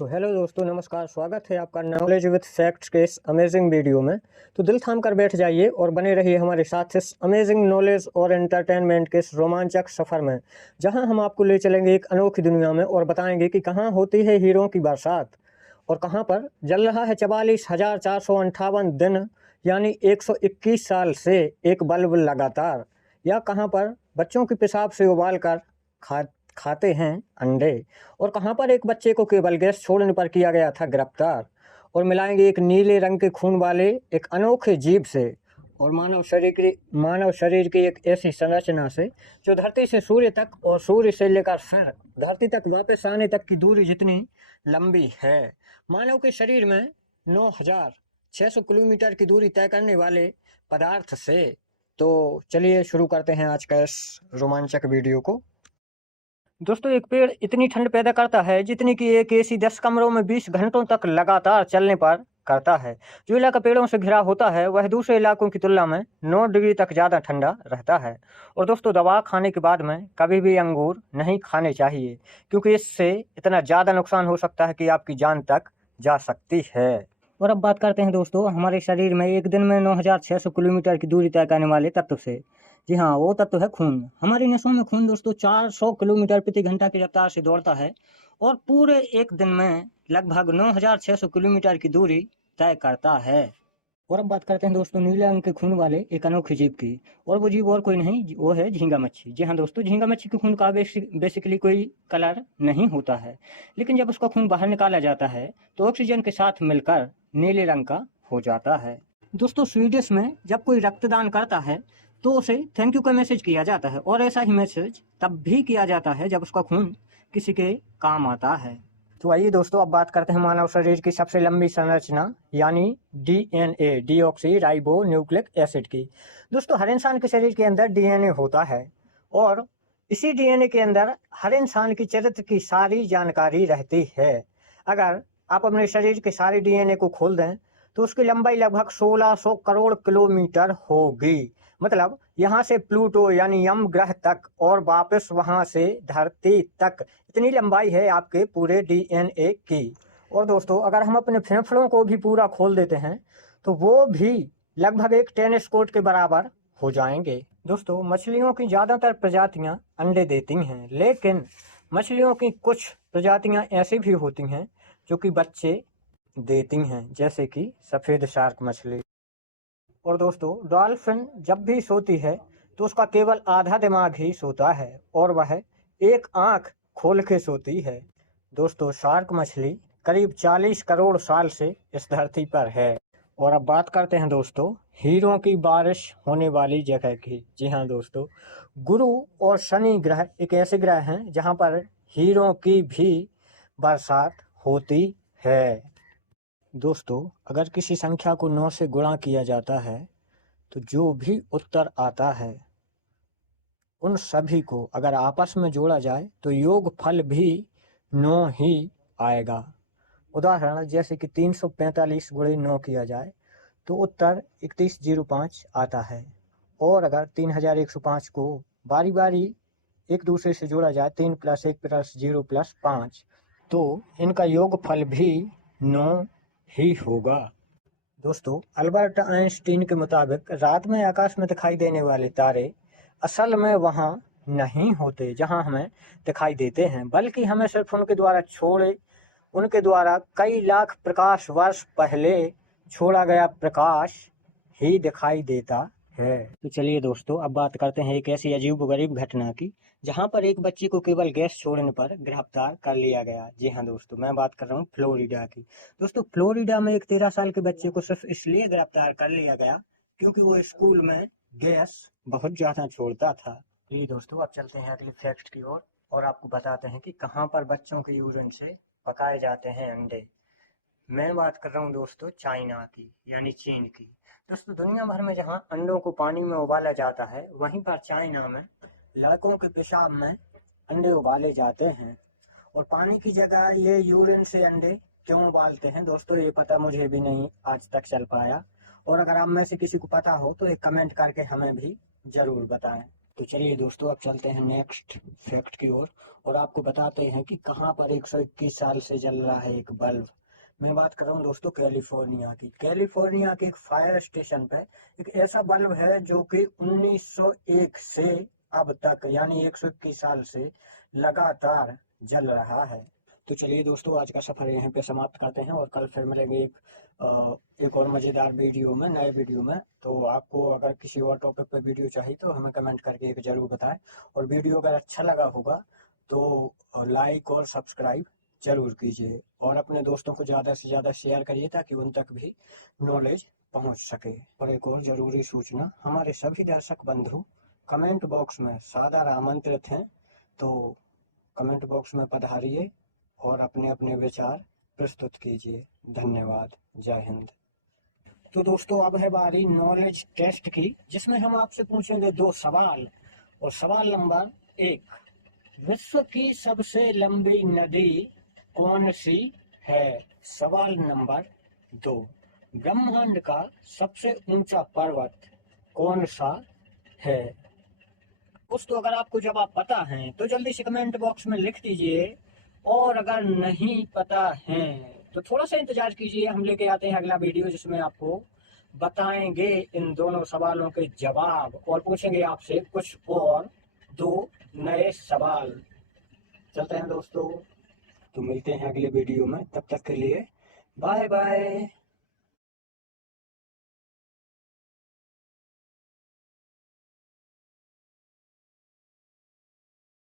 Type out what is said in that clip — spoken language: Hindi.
तो हेलो दोस्तों, नमस्कार। स्वागत है आपका नॉलेज विद फैक्ट्स के इस अमेजिंग वीडियो में। तो दिल थाम कर बैठ जाइए और बने रहिए हमारे साथ इस अमेजिंग नॉलेज और एंटरटेनमेंट के इस रोमांचक सफ़र में, जहां हम आपको ले चलेंगे एक अनोखी दुनिया में और बताएंगे कि कहां होती है हीरों की बरसात और कहां पर जल रहा है 44,458 दिन यानी 121 साल से एक बल्ब लगातार, या कहां पर बच्चों की पेशाब से उबाल कर खाते हैं अंडे, और कहां पर एक बच्चे को केवल गैस छोड़ने पर किया गया था गिरफ्तार। और मिलाएंगे एक नीले रंग के खून वाले एक अनोखे जीव से और मानव शरीर की एक ऐसी संरचना से जो धरती से सूर्य तक और सूर्य से लेकर फिर धरती तक वापस आने तक की दूरी जितनी लंबी है। मानव के शरीर में 9,600 किलोमीटर की दूरी तय करने वाले पदार्थ से। तो चलिए शुरू करते हैं आज का इस रोमांचक वीडियो को। दोस्तों, एक पेड़ इतनी ठंड पैदा करता है जितनी कि एक एसी 10 कमरों में 20 घंटों तक लगातार चलने पर करता है। जो इलाका पेड़ों से घिरा होता है वह दूसरे इलाकों की तुलना में 9 डिग्री तक ज़्यादा ठंडा रहता है। और दोस्तों, दवा खाने के बाद में कभी भी अंगूर नहीं खाने चाहिए, क्योंकि इससे इतना ज़्यादा नुकसान हो सकता है कि आपकी जान तक जा सकती है। और अब बात करते हैं दोस्तों हमारे शरीर में एक दिन में 9,600 किलोमीटर की दूरी तय करने वाले तत्व से। जी हाँ, वो तत्व है खून। हमारी नसों में खून दोस्तों 400 किलोमीटर प्रति घंटा की रफ्तार से दौड़ता है और पूरे एक दिन में लगभग 9,600 किलोमीटर की दूरी तय करता है। और अब बात करते हैं दोस्तों नीले रंग के खून वाले एक अनोखे जीव की, और वो जीव और कोई नहीं, वो है झींगा मच्छी। जी हाँ दोस्तों, झींगा मच्छी के खून का बेसिकली कोई कलर नहीं होता है, लेकिन जब उसका खून बाहर निकाला जाता है तो ऑक्सीजन के साथ मिलकर नीले रंग का हो जाता है। दोस्तों, स्वीडिश में जब कोई रक्तदान करता है तो उसे थैंक यू का मैसेज किया जाता है, और ऐसा ही मैसेज तब भी किया जाता है जब उसका खून किसी के काम आता है। तो आइए दोस्तों, अब बात करते हैं मानव शरीर की सबसे लंबी संरचना यानी DNA, deoxy ribo nucleic acid की। दोस्तों, हर इंसान के शरीर के अंदर डीएनए होता है और इसी डीएनए के अंदर हर इंसान की चरित्र की सारी जानकारी रहती है। अगर आप अपने शरीर के सारे डीएनए को खोल दें तो उसकी लंबाई लगभग 1600 करोड़ किलोमीटर होगी। मतलब यहाँ से प्लूटो यानी यम ग्रह तक और वापस वहां से धरती तक इतनी लंबाई है आपके पूरे डीएनए की। और दोस्तों, अगर हम अपने फेफड़ों को भी पूरा खोल देते हैं तो वो भी लगभग एक टेनिस कोर्ट के बराबर हो जाएंगे। दोस्तों, मछलियों की ज्यादातर प्रजातियां अंडे देती हैं, लेकिन मछलियों की कुछ प्रजातियां ऐसी भी होती हैं जो कि बच्चे देती हैं, जैसे कि सफेद शार्क मछली। और दोस्तों, डॉल्फिन जब भी सोती है तो उसका केवल आधा दिमाग ही सोता है और वह एक आंख खोल के सोती है। दोस्तों, शार्क मछली करीब 40 करोड़ साल से इस धरती पर है। और अब बात करते हैं दोस्तों हीरों की बारिश होने वाली जगह की। जी हाँ दोस्तों, गुरु और शनि ग्रह एक ऐसे ग्रह हैं जहाँ पर हीरों की भी बरसात होती है। दोस्तों, अगर किसी संख्या को 9 से गुणा किया जाता है तो जो भी उत्तर आता है उन सभी को अगर आपस में जोड़ा जाए तो योग फल भी 9 ही आएगा। उदाहरण जैसे कि 345 गुणे 9 किया जाए तो उत्तर 3105 आता है। और अगर 3105 को बारी बारी एक दूसरे से जोड़ा जाए 3 + 1 + 0 + 5, तो इनका योग फल भी 9 ही होगा। दोस्तों, अल्बर्ट आइंस्टीन के मुताबिक रात में आकाश में दिखाई देने वाले तारे असल में वहां नहीं होते जहां हमें दिखाई देते हैं, बल्कि हमें सिर्फ उनके द्वारा कई लाख प्रकाश वर्ष पहले छोड़ा गया प्रकाश ही दिखाई देता है। तो चलिए दोस्तों, अब बात करते हैं एक ऐसी अजीबोगरीब घटना की जहां पर एक बच्चे को केवल गैस छोड़ने पर गिरफ्तार कर लिया गया। जी हाँ दोस्तों, मैं बात कर रहा हूँ फ्लोरिडा की। दोस्तों, फ्लोरिडा में एक 13 साल के बच्चे को सिर्फ इसलिए गिरफ्तार कर लिया गया क्योंकि वो स्कूल में गैस बहुत ज्यादा छोड़ता था। जी दोस्तों, अब चलते हैं अगले फैक्ट की ओर और आपको बताते हैं कि कहाँ पर बच्चों के यूरिन से पकाए जाते हैं अंडे। मैं बात कर रहा हूँ दोस्तों चाइना की यानी चीन की। दोस्तों, दुनिया भर में जहाँ अंडों को पानी में उबाला जाता है वहीं पर चाइना में लड़कों के पेशाब में अंडे उबाले जाते हैं। और पानी की जगह ये यूरिन से अंडे क्यों उबालते हैं दोस्तों, ये पता मुझे भी नहीं आज तक चल पाया। और अगर आप में से किसी को पता हो तो एक कमेंट करके हमें भी जरूर बताएं। तो चलिए दोस्तों, अब चलते हैं नेक्स्ट फैक्ट की ओर और आपको बताते हैं कि कहाँ पर 121 साल से जल रहा है एक बल्ब। मैं बात कर रहा हूँ दोस्तों कैलिफोर्निया की। कैलिफोर्निया के एक फायर स्टेशन पे एक ऐसा बल्ब है जो कि 1901 से अब तक यानी 121 साल से लगातार जल रहा है। तो चलिए दोस्तों, आज का सफर यहाँ पे समाप्त करते हैं और कल फिर मिलेंगे एक और मज़ेदार वीडियो में, नए वीडियो में। तो आपको अगर किसी और टॉपिक पे वीडियो चाहिए तो हमें कमेंट करके एक जरूर बताएं, और वीडियो अगर अच्छा लगा होगा तो लाइक और सब्सक्राइब जरूर कीजिए और अपने दोस्तों को ज़्यादा से ज़्यादा शेयर करिए ताकि उन तक भी नॉलेज पहुंच सके। और एक और ज़रूरी सूचना, हमारे सभी दर्शक बंधु कमेंट बॉक्स में सादर आमंत्रित हैं, तो कमेंट बॉक्स में पधारिए और अपने अपने विचार प्रस्तुत कीजिए। धन्यवाद। जय हिंद। तो दोस्तों, अब है बारी नॉलेज टेस्ट की, जिसमें हम आपसे पूछेंगे 2 सवाल। और सवाल नंबर 1, विश्व की सबसे लंबी नदी कौन सी है? सवाल नंबर 2, ब्रह्मांड का सबसे ऊंचा पर्वत कौन सा है? दोस्तों, अगर आपको जवाब पता है तो जल्दी से कमेंट बॉक्स में लिख दीजिए, और अगर नहीं पता है तो थोड़ा सा इंतजार कीजिए, हम लेके आते हैं अगला वीडियो जिसमें आपको बताएंगे इन दोनों सवालों के जवाब और पूछेंगे आपसे कुछ और 2 नए सवाल। चलते हैं दोस्तों, तो मिलते हैं अगले वीडियो में, तब तक के लिए बाय बाय।